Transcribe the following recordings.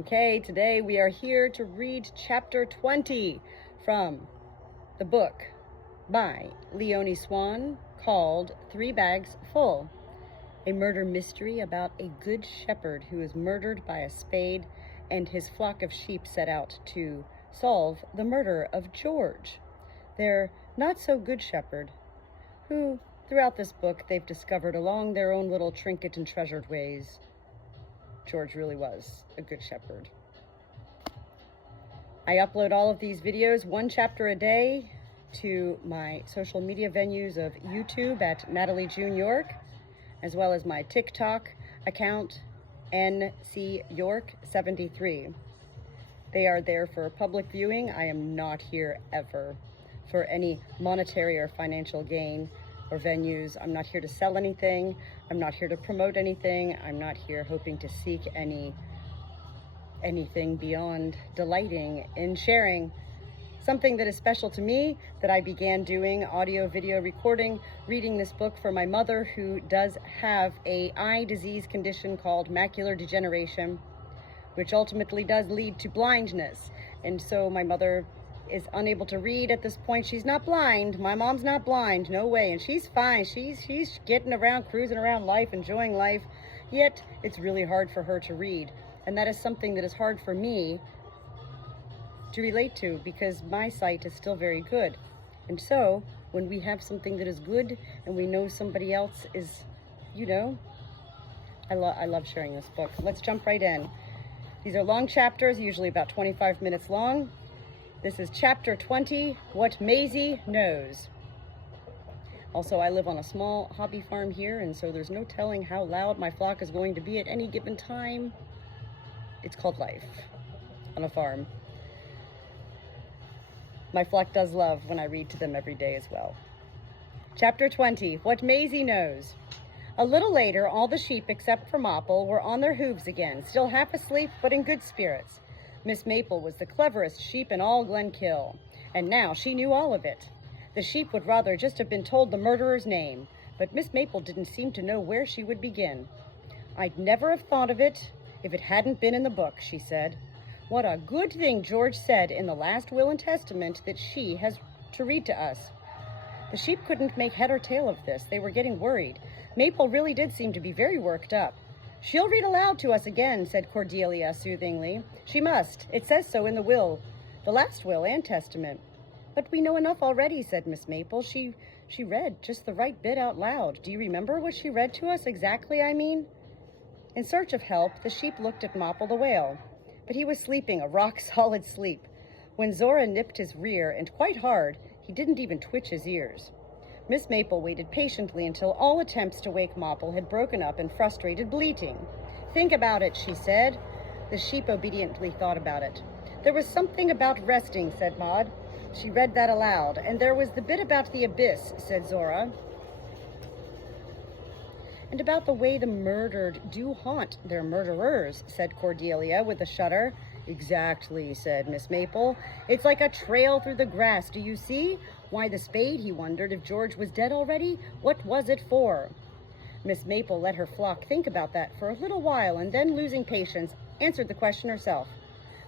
Okay, today we are here to read chapter 20 from the book by Leonie Swann called 3 Bags Full, a murder mystery about a good shepherd who is murdered by a spade and his flock of sheep set out to solve the murder of George, their not-so-good shepherd, who, throughout this book, they've discovered along their own little trinket and treasured ways, George really was a good shepherd. I upload all of these videos, 1 chapter a day, to my social media venues of YouTube at Natalie June York, as well as my TikTok account, NC York 73. They are there for public viewing. I am not here ever for any monetary or financial gain or venues. I'm not here to sell anything. I'm not here to promote anything. I'm not here hoping to seek anything beyond delighting in sharing something that is special to me, that I began doing, audio, video recording, reading this book for my mother, who does have an eye disease condition called macular degeneration, which ultimately does lead to blindness. And so my mother is unable to read at this point. She's not blind. My mom's not blind, no way. And she's fine. She's getting around, cruising around life, enjoying life. Yet it's really hard for her to read. And that is something that is hard for me to relate to, because my sight is still very good. And so when we have something that is good and we know somebody else is, I love sharing this book. Let's jump right in. These are long chapters, usually about 25 minutes long. This is chapter 20, What Maisie Knows. Also, I live on a small hobby farm here, and so there's no telling how loud my flock is going to be at any given time. It's called life on a farm. My flock does love when I read to them every day as well. Chapter 20, What Maisie Knows. A little later, all the sheep except for Mopple were on their hooves again, still half asleep but in good spirits. Miss Maple was the cleverest sheep in all Glenkill, and now she knew all of it. The sheep would rather just have been told the murderer's name, but Miss Maple didn't seem to know where she would begin. I'd never have thought of it if it hadn't been in the book, she said. What a good thing George said in the last will and testament that she has to read to us. The sheep couldn't make head or tail of this. They were getting worried. Maple really did seem to be very worked up. She'll read aloud to us again, said Cordelia soothingly. She must. It says so in the will, the last will and testament. But we know enough already, said Miss Maple. She read just the right bit out loud. Do you remember what she read to us exactly, I mean? In search of help, the sheep looked at Mopple the whale, but he was sleeping a rock-solid sleep. When Zora nipped his rear, and quite hard, he didn't even twitch his ears. Miss Maple waited patiently until all attempts to wake Mopple had broken up in frustrated bleating. Think about it, she said. The sheep obediently thought about it. There was something about resting, said Maud. She read that aloud. And there was the bit about the abyss, said Zora. And about the way the murdered do haunt their murderers, said Cordelia with a shudder. Exactly, said Miss Maple. It's like a trail through the grass, do you see? Why, the spade, he wondered, if George was dead already, what was it for? Miss Maple let her flock think about that for a little while, and then, losing patience, answered the question herself.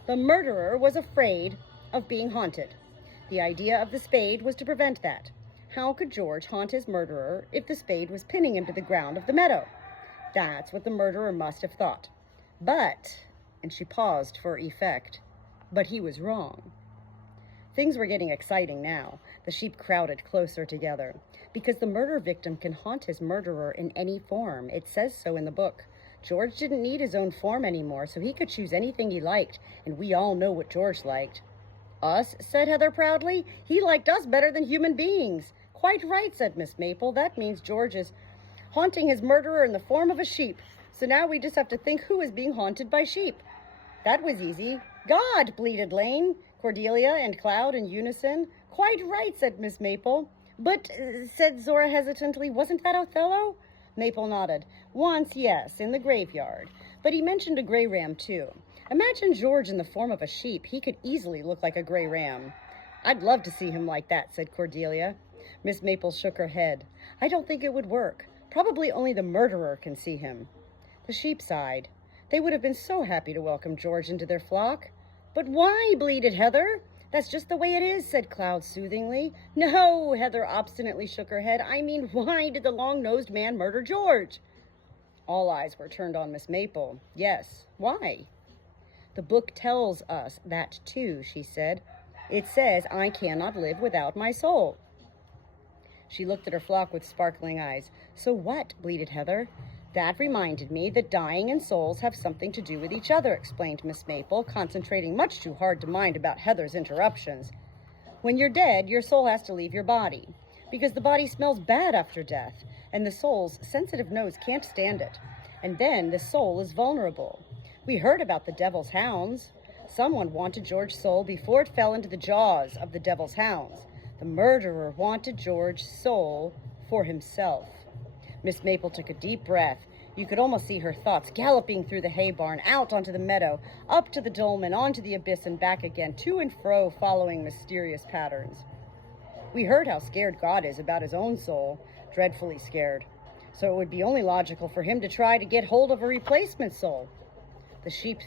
The murderer was afraid of being haunted. The idea of the spade was to prevent that. How could George haunt his murderer if the spade was pinning him to the ground of the meadow? That's what the murderer must have thought. But, and she paused for effect, but he was wrong. Things were getting exciting now. The sheep crowded closer together. Because the murder victim can haunt his murderer in any form. It says so in the book. George didn't need his own form anymore, so he could choose anything he liked, and we all know what George liked. Us, said Heather proudly. He liked us better than human beings. Quite right, said Miss Maple. That means George is haunting his murderer in the form of a sheep. So now we just have to think who is being haunted by sheep. That was easy. God, bleated Lane, Cordelia, and Cloud in unison. Quite right, said Miss Maple. But, said Zora hesitantly, wasn't that Othello? Maple nodded. Once, yes, in the graveyard. But he mentioned a gray ram, too. Imagine George in the form of a sheep. He could easily look like a gray ram. I'd love to see him like that, said Cordelia. Miss Maple shook her head. I don't think it would work. Probably only the murderer can see him. The sheep sighed. They would have been so happy to welcome George into their flock. But why? Bleated Heather. That's just the way it is, said Cloud soothingly. No, Heather obstinately shook her head. I mean, why did the long-nosed man murder George? All eyes were turned on Miss Maple. Yes, why? The book tells us that too, she said. It says I cannot live without my soul. She looked at her flock with sparkling eyes. So what? Bleated Heather. That reminded me that dying and souls have something to do with each other, explained Miss Maple, concentrating much too hard to mind about Heather's interruptions. When you're dead, your soul has to leave your body, because the body smells bad after death, and the soul's sensitive nose can't stand it. And then the soul is vulnerable. We heard about the devil's hounds. Someone wanted George's soul before it fell into the jaws of the devil's hounds. The murderer wanted George's soul for himself. Miss Maple took a deep breath. You could almost see her thoughts galloping through the hay barn, out onto the meadow, up to the dolmen, onto the abyss and back again, to and fro, following mysterious patterns. We heard how scared God is about his own soul, dreadfully scared. So it would be only logical for him to try to get hold of a replacement soul. The sheep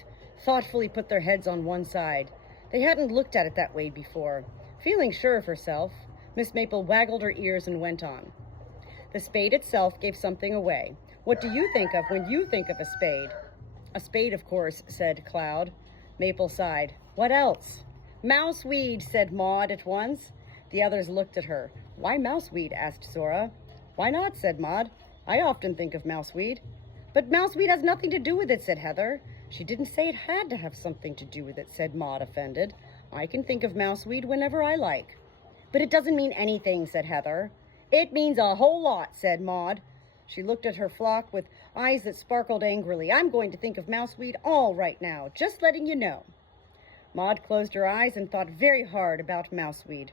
thoughtfully put their heads on one side. They hadn't looked at it that way before. Feeling sure of herself, Miss Maple waggled her ears and went on. The spade itself gave something away. What do you think of when you think of a spade? A spade, of course, said Cloud. Maple sighed. What else? Mouseweed, said Maud at once. The others looked at her. Why mouseweed? Asked Zora. Why not? Said Maud. I often think of mouseweed. But mouseweed has nothing to do with it, said Heather. She didn't say it had to have something to do with it, said Maud, offended. I can think of mouseweed whenever I like. But it doesn't mean anything, said Heather. It means a whole lot, said Maud. She looked at her flock with eyes that sparkled angrily. I'm going to think of mouseweed all right now, just letting you know. Maud closed her eyes and thought very hard about mouseweed.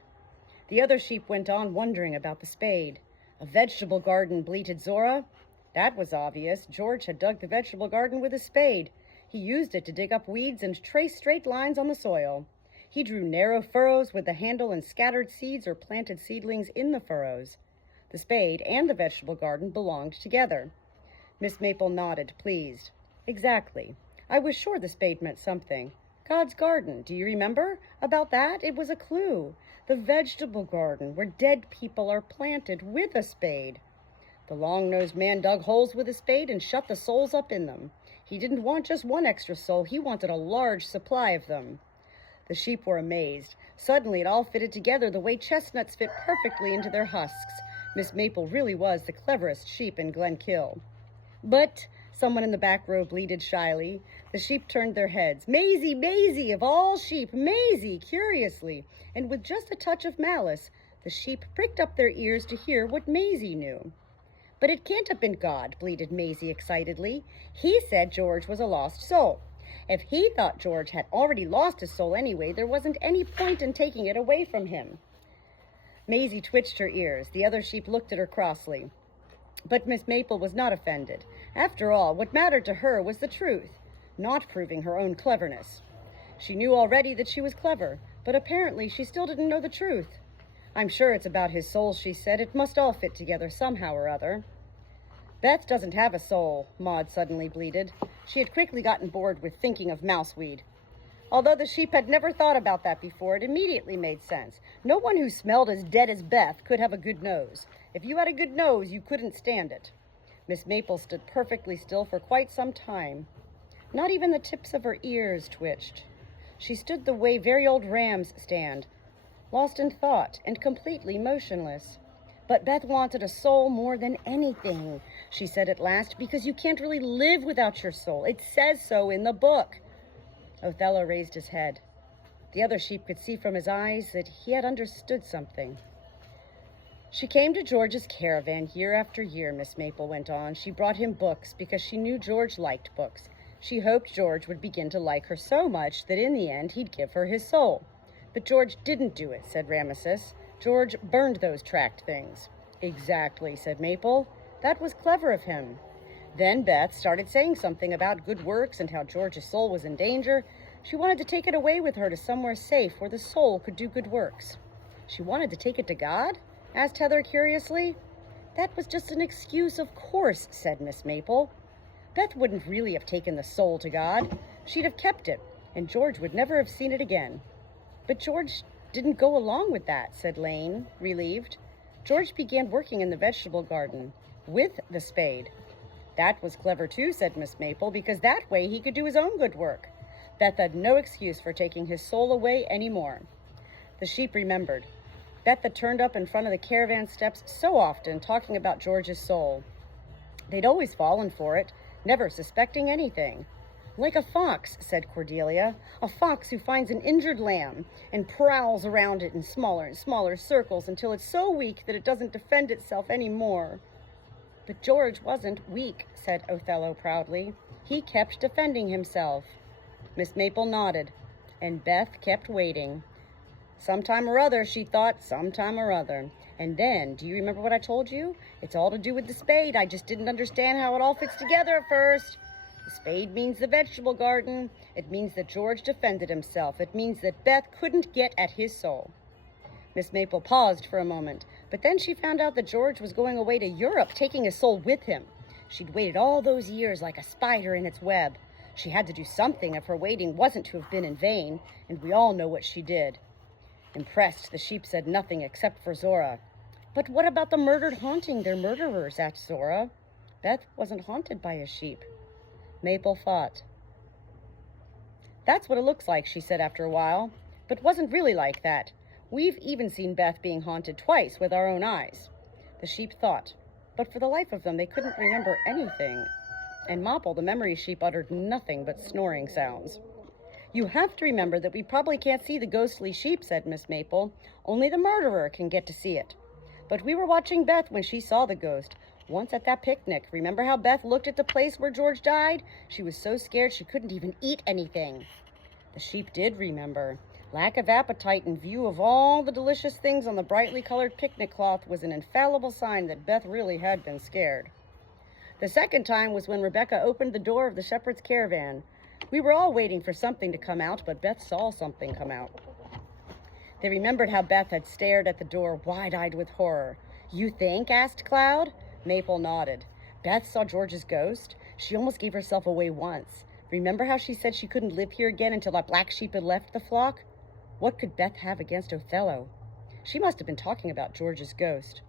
The other sheep went on wondering about the spade. A vegetable garden, bleated Zora. That was obvious. George had dug the vegetable garden with a spade. He used it to dig up weeds and trace straight lines on the soil. He drew narrow furrows with the handle and scattered seeds or planted seedlings in the furrows. The spade and the vegetable garden belonged together. Miss Maple nodded, pleased. Exactly. I was sure the spade meant something. God's garden, do you remember? About that, it was a clue. The vegetable garden, where dead people are planted with a spade. The long-nosed man dug holes with a spade and shut the souls up in them. He didn't want just one extra soul, he wanted a large supply of them. The sheep were amazed. Suddenly it all fitted together the way chestnuts fit perfectly into their husks. Miss Maple really was the cleverest sheep in Glenkill. But, someone in the back row bleated shyly. The sheep turned their heads. Maisie, Maisie, of all sheep, Maisie, curiously. And with just a touch of malice, the sheep pricked up their ears to hear what Maisie knew. But it can't have been God, bleated Maisie excitedly. He said George was a lost soul. If he thought George had already lost his soul anyway, there wasn't any point in taking it away from him. Maisie twitched her ears. The other sheep looked at her crossly. But Miss Maple was not offended. After all, what mattered to her was the truth, not proving her own cleverness. She knew already that she was clever, but apparently she still didn't know the truth. I'm sure it's about his soul, she said. It must all fit together somehow or other. Beth doesn't have a soul, Maud suddenly bleated. She had quickly gotten bored with thinking of mouseweed. Although the sheep had never thought about that before, it immediately made sense. No one who smelled as dead as Beth could have a good nose. If you had a good nose, you couldn't stand it. Miss Maple stood perfectly still for quite some time. Not even the tips of her ears twitched. She stood the way very old rams stand, lost in thought and completely motionless. But Beth wanted a soul more than anything, she said at last, because you can't really live without your soul. It says so in the book. Othello raised his head. The other sheep could see from his eyes that he had understood something. She came to George's caravan year after year, Miss Maple went on. She brought him books because she knew George liked books. She hoped George would begin to like her so much that in the end he'd give her his soul. But George didn't do it, said Ramesses. George burned those tract things. Exactly, said Maple. That was clever of him. Then Beth started saying something about good works and how George's soul was in danger. She wanted to take it away with her to somewhere safe where the soul could do good works. She wanted to take it to God? Asked Heather curiously. That was just an excuse, of course, said Miss Maple. Beth wouldn't really have taken the soul to God. She'd have kept it, and George would never have seen it again. But George didn't go along with that, said Lane, relieved. George began working in the vegetable garden, with the spade. That was clever too, said Miss Maple, because that way he could do his own good work. Beth had no excuse for taking his soul away any more. The sheep remembered. Beth had turned up in front of the caravan steps so often, talking about George's soul. They'd always fallen for it, never suspecting anything. Like a fox, said Cordelia, a fox who finds an injured lamb and prowls around it in smaller and smaller circles until it's so weak that it doesn't defend itself any more. But George wasn't weak, said Othello proudly. He kept defending himself. Miss Maple nodded, and Beth kept waiting. Sometime or other, she thought, sometime or other. And then, do you remember what I told you? It's all to do with the spade. I just didn't understand how it all fits together at first. The spade means the vegetable garden. It means that George defended himself. It means that Beth couldn't get at his soul. Miss Maple paused for a moment, but then she found out that George was going away to Europe, taking his soul with him. She'd waited all those years like a spider in its web. She had to do something if her waiting wasn't to have been in vain, and we all know what she did. Impressed, the sheep said nothing except for Zora. But what about the murdered haunting their murderers? Asked Zora. Beth wasn't haunted by a sheep. Maple thought. That's what it looks like, she said after a while, but wasn't really like that. We've even seen Beth being haunted twice with our own eyes. The sheep thought, but for the life of them they couldn't remember anything. And Mopple, the memory sheep, uttered nothing but snoring sounds. You have to remember that we probably can't see the ghostly sheep, said Miss Maple. Only the murderer can get to see it. But we were watching Beth when she saw the ghost, once at that picnic. Remember how Beth looked at the place where George died? She was so scared she couldn't even eat anything. The sheep did remember. Lack of appetite in view of all the delicious things on the brightly colored picnic cloth was an infallible sign that Beth really had been scared. The second time was when Rebecca opened the door of the shepherd's caravan. We were all waiting for something to come out, but Beth saw something come out. They remembered how Beth had stared at the door, wide-eyed with horror. You think? Asked Cloud. Maple nodded. Beth saw George's ghost. She almost gave herself away once. Remember how she said she couldn't live here again until that black sheep had left the flock? What could Beth have against Othello? She must have been talking about George's ghost.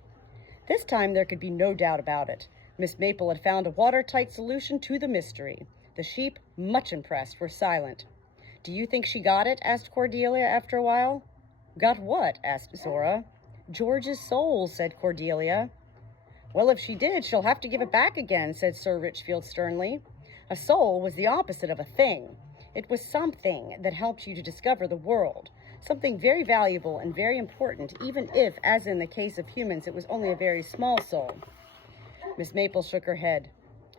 This time there could be no doubt about it. Miss Maple had found a watertight solution to the mystery. The sheep, much impressed, were silent. Do you think she got it? Asked Cordelia after a while. Got what? Asked Zora. George's soul, said Cordelia. Well, if she did, she'll have to give it back again, said Sir Richfield sternly. A soul was the opposite of a thing. It was something that helped you to discover the world, something very valuable and very important, even if, as in the case of humans, it was only a very small soul. Miss Maple shook her head.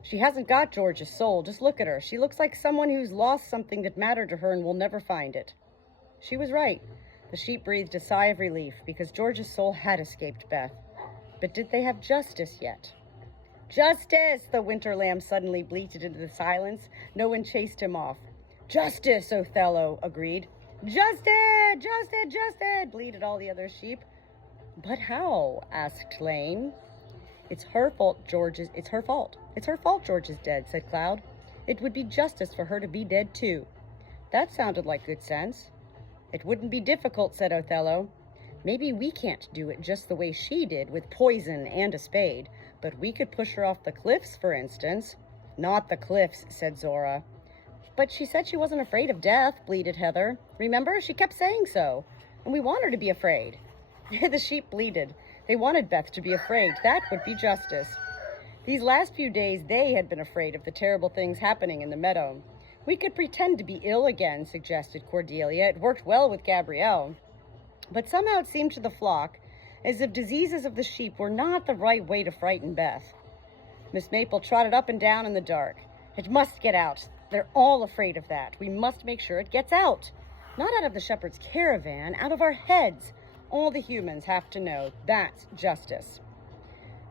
She hasn't got George's soul. Just look at her. She looks like someone who's lost something that mattered to her and will never find it. She was right. The sheep breathed a sigh of relief because George's soul had escaped Beth. But did they have justice yet? Justice! The winter lamb suddenly bleated into the silence. No one chased him off. Justice, Othello agreed. Justice! Justice! Justice! Bleated all the other sheep. But how? Asked Lane. It's her fault George is dead, said Cloud. It would be justice for her to be dead too. That sounded like good sense. It wouldn't be difficult, said Othello. Maybe we can't do it just the way she did, with poison and a spade, but we could push her off the cliffs, for instance. Not the cliffs, said Zora. But she said she wasn't afraid of death, bleated Heather. Remember, she kept saying so, and we want her to be afraid. The sheep bleated. They wanted Beth to be afraid. That would be justice. These last few days, they had been afraid of the terrible things happening in the meadow. We could pretend to be ill again, suggested Cordelia. It worked well with Gabrielle. But somehow it seemed to the flock as if diseases of the sheep were not the right way to frighten Beth. Miss Maple trotted up and down in the dark. It must get out. They're all afraid of that. We must make sure it gets out. Not out of the shepherd's caravan, out of our heads. All the humans have to know that's justice.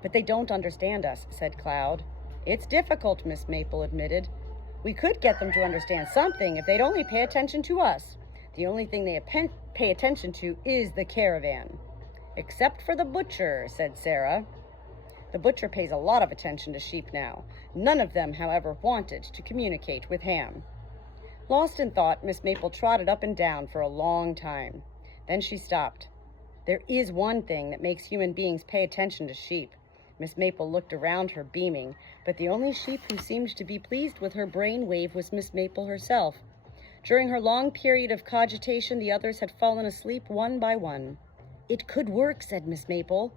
But they don't understand us, said Cloud. It's difficult, Miss Maple admitted. We could get them to understand something if they'd only pay attention to us. The only thing they pay attention to is the caravan. Except for the butcher, said Sarah. The butcher pays a lot of attention to sheep now. None of them, however, wanted to communicate with Ham. Lost in thought, Miss Maple trotted up and down for a long time. Then she stopped. There is one thing that makes human beings pay attention to sheep. Miss Maple looked around her, beaming, but the only sheep who seemed to be pleased with her brainwave was Miss Maple herself. During her long period of cogitation, the others had fallen asleep one by one. "It could work," said Miss Maple.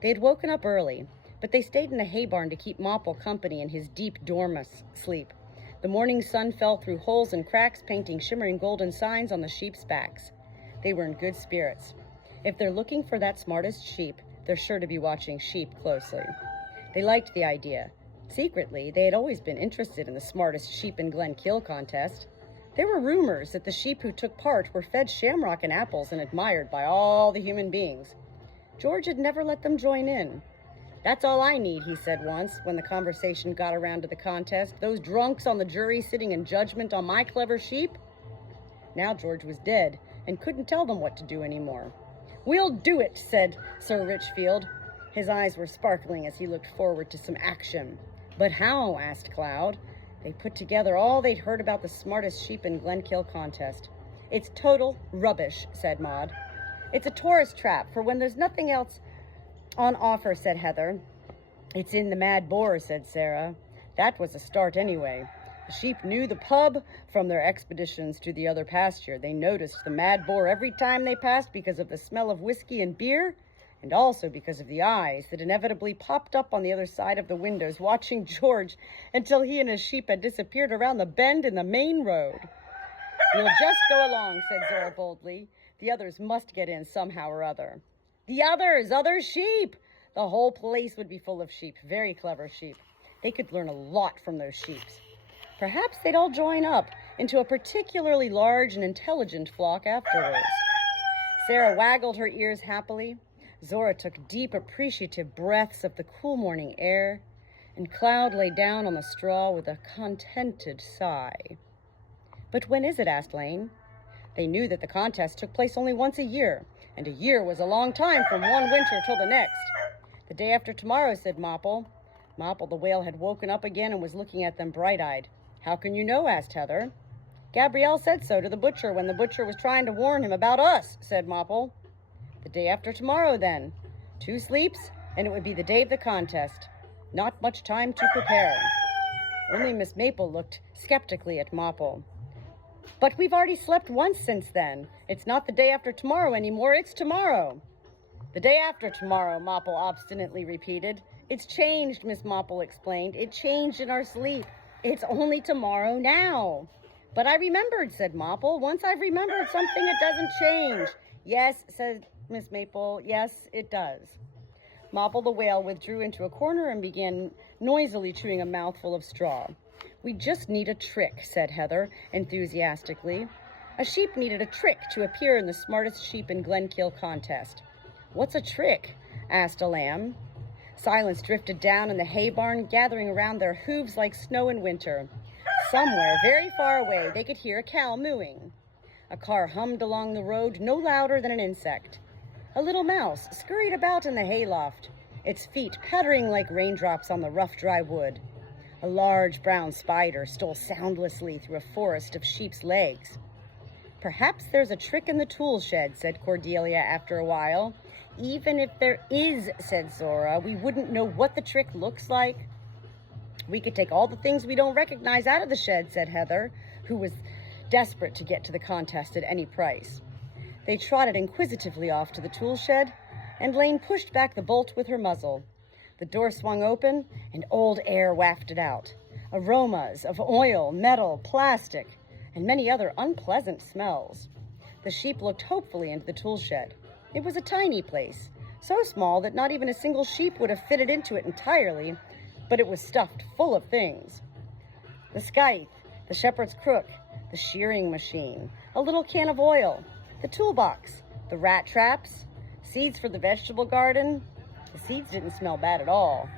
They had woken up early, but they stayed in the hay barn to keep Mopple company in his deep, dormant sleep. The morning sun fell through holes and cracks, painting shimmering golden signs on the sheep's backs. They were in good spirits. If they're looking for that smartest sheep, they're sure to be watching sheep closely. They liked the idea. Secretly, they had always been interested in the smartest sheep in Glenkill contest. There were rumors that the sheep who took part were fed shamrock and apples and admired by all the human beings. George had never let them join in. "That's all I need," he said once, when the conversation got around to the contest. "Those drunks on the jury sitting in judgment on my clever sheep?" Now George was dead and couldn't tell them what to do anymore. "We'll do it," said Sir Richfield. His eyes were sparkling as he looked forward to some action. "But how?" asked Cloud. They put together all they'd heard about the smartest sheep in Glenkill contest. "It's total rubbish," said Maud. "It's a tourist trap for when there's nothing else on offer," said Heather. "It's in the Mad Boar," said Sarah. That was a start anyway. The sheep knew the pub from their expeditions to the other pasture. They noticed the Mad Boar every time they passed because of the smell of whiskey and beer, and also because of the eyes that inevitably popped up on the other side of the windows, watching George until he and his sheep had disappeared around the bend in the main road. "We'll just go along," said Zora boldly. "The others must get in somehow or other." The others! Other sheep! The whole place would be full of sheep, very clever sheep. They could learn a lot from those sheep. Perhaps they'd all join up into a particularly large and intelligent flock afterwards. Sarah waggled her ears happily. Zora took deep, appreciative breaths of the cool morning air, and Cloud lay down on the straw with a contented sigh. "But when is it?" asked Lane. They knew that the contest took place only once a year, and a year was a long time from one winter till the next. "The day after tomorrow," said Mopple. Mopple the whale had woken up again and was looking at them bright-eyed. "How can you know?" asked Heather. "Gabrielle said so to the butcher when the butcher was trying to warn him about us," said Mopple. "The day after tomorrow, then. 2 sleeps, and it would be the day of the contest. Not much time to prepare." Only Miss Maple looked skeptically at Mopple. "But we've already slept once since then. It's not the day after tomorrow anymore, it's tomorrow." "The day after tomorrow," Mopple obstinately repeated. "It's changed," Miss Mopple explained. "It changed in our sleep. It's only tomorrow now." "But I remembered," said Mopple. "Once I've remembered something, it doesn't change." "Yes," said Miss Maple. "Yes, it does." Mopple the whale withdrew into a corner and began noisily chewing a mouthful of straw. "We just need a trick," said Heather enthusiastically. A sheep needed a trick to appear in the smartest sheep in Glenkill contest. "What's a trick?" asked a lamb. Silence drifted down in the hay barn, gathering around their hooves like snow in winter. Somewhere, very far away, they could hear a cow mooing. A car hummed along the road, no louder than an insect. A little mouse scurried about in the hayloft, its feet pattering like raindrops on the rough, dry wood. A large brown spider stole soundlessly through a forest of sheep's legs. "Perhaps there's a trick in the tool shed," said Cordelia after a while. "Even if there is," said Zora, "we wouldn't know what the trick looks like." "We could take all the things we don't recognize out of the shed," said Heather, who was desperate to get to the contest at any price. They trotted inquisitively off to the tool shed, and Lane pushed back the bolt with her muzzle. The door swung open, and old air wafted out. Aromas of oil, metal, plastic, and many other unpleasant smells. The sheep looked hopefully into the tool shed. It was a tiny place, so small that not even a single sheep would have fitted into it entirely, but it was stuffed full of things. The scythe, the shepherd's crook, the shearing machine, a little can of oil, the toolbox, the rat traps, seeds for the vegetable garden. The seeds didn't smell bad at all.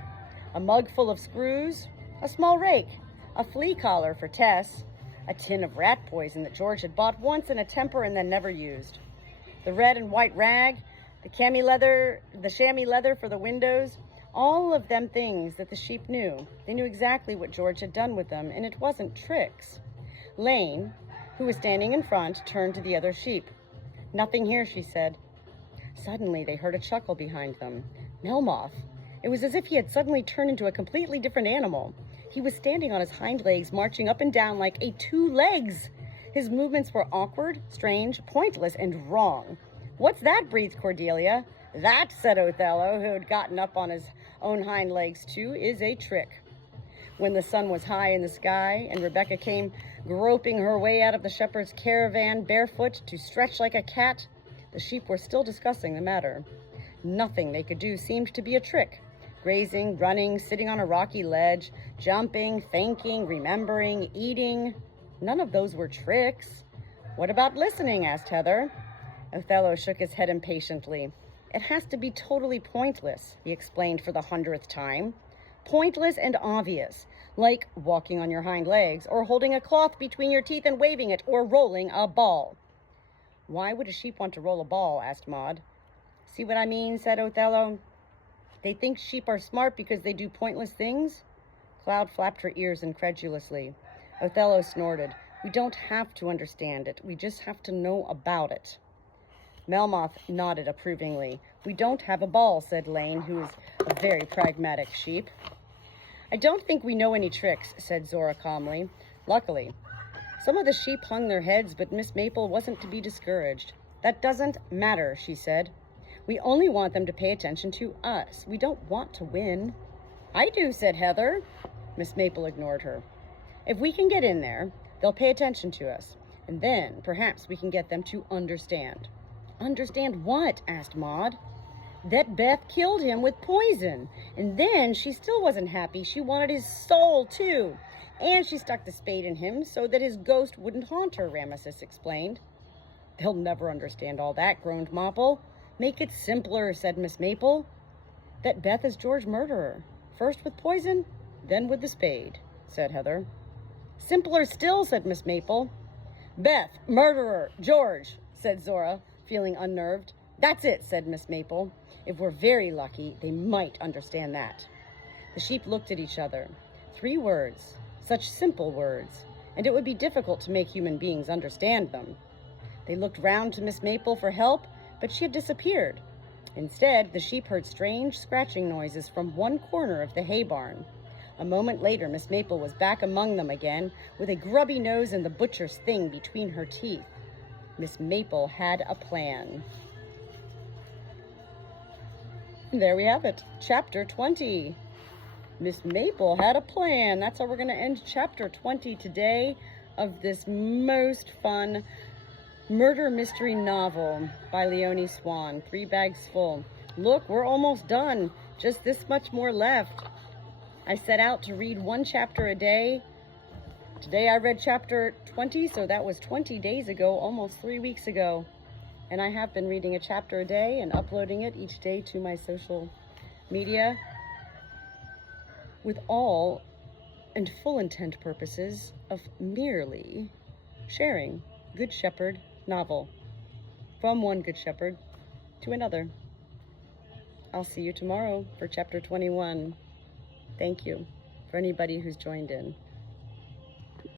A mug full of screws, a small rake, a flea collar for Tess, a tin of rat poison that George had bought once in a temper and then never used, the red and white rag, the chamois leather for the windows, All of them things that the sheep knew. They knew exactly what George had done with them, and it wasn't tricks. Lane, who was standing in front, turned to the other sheep. "Nothing here," she said. Suddenly, they heard a chuckle behind them. Melmoth. It was as if he had suddenly turned into a completely different animal. He was standing on his hind legs, marching up and down like a two legs. His movements were awkward, strange, pointless, and wrong. "What's that?" breathed Cordelia. "That," said Othello, who had gotten up on his own hind legs too, "is a trick." When the sun was high in the sky and Rebecca came groping her way out of the shepherd's caravan barefoot to stretch like a cat, the sheep were still discussing the matter. Nothing they could do seemed to be a trick. Grazing, running, sitting on a rocky ledge, jumping, thinking, remembering, eating. None of those were tricks. "What about listening?" asked Heather. Othello shook his head impatiently. "It has to be totally pointless," he explained for the 100th time. "Pointless and obvious, like walking on your hind legs, or holding a cloth between your teeth and waving it, or rolling a ball." "Why would a sheep want to roll a ball?" asked Maud. "See what I mean?" said Othello. "They think sheep are smart because they do pointless things?" Cloud flapped her ears incredulously. Othello snorted. "We don't have to understand it. We just have to know about it." Melmoth nodded approvingly. "We don't have a ball," said Lane, who is a very pragmatic sheep. "I don't think we know any tricks," said Zora calmly. "Luckily." Some of the sheep hung their heads, but Miss Maple wasn't to be discouraged. "That doesn't matter," she said. "We only want them to pay attention to us. We don't want to win." "I do," said Heather. Miss Maple ignored her. "If we can get in there, they'll pay attention to us, and then perhaps we can get them to understand." "Understand what?" asked Maud. "That Beth killed him with poison, and then she still wasn't happy. She wanted his soul, too, and she stuck the spade in him so that his ghost wouldn't haunt her," Ramesses explained. "They'll never understand all that," groaned Mopple. "Make it simpler," said Miss Maple. "That Beth is George's murderer, first with poison, then with the spade," said Heather. "Simpler still," said Miss Maple. "Beth, murderer, George," said Zora, feeling unnerved. "That's it," said Miss Maple. "If we're very lucky, they might understand that." The sheep looked at each other. 3 words, such simple words, and it would be difficult to make human beings understand them. They looked round to Miss Maple for help, but she had disappeared. Instead, the sheep heard strange scratching noises from one corner of the hay barn. A moment later, Miss Maple was back among them again, with a grubby nose and the butcher's thing between her teeth. Miss Maple had a plan. And there we have it, Chapter 20. Miss Maple had a plan. That's how we're going to end Chapter 20 today of this most fun murder mystery novel by Leonie Swann. 3 bags full. Look, we're almost done. Just this much more left. I set out to read 1 chapter a day. Today I read chapter 20, so that was 20 days ago, almost 3 weeks ago. And I have been reading a chapter a day and uploading it each day to my social media with all and full intent purposes of merely sharing Good Shepherd novel from one Good Shepherd to another. I'll see you tomorrow for chapter 21. Thank you for anybody who's joined in.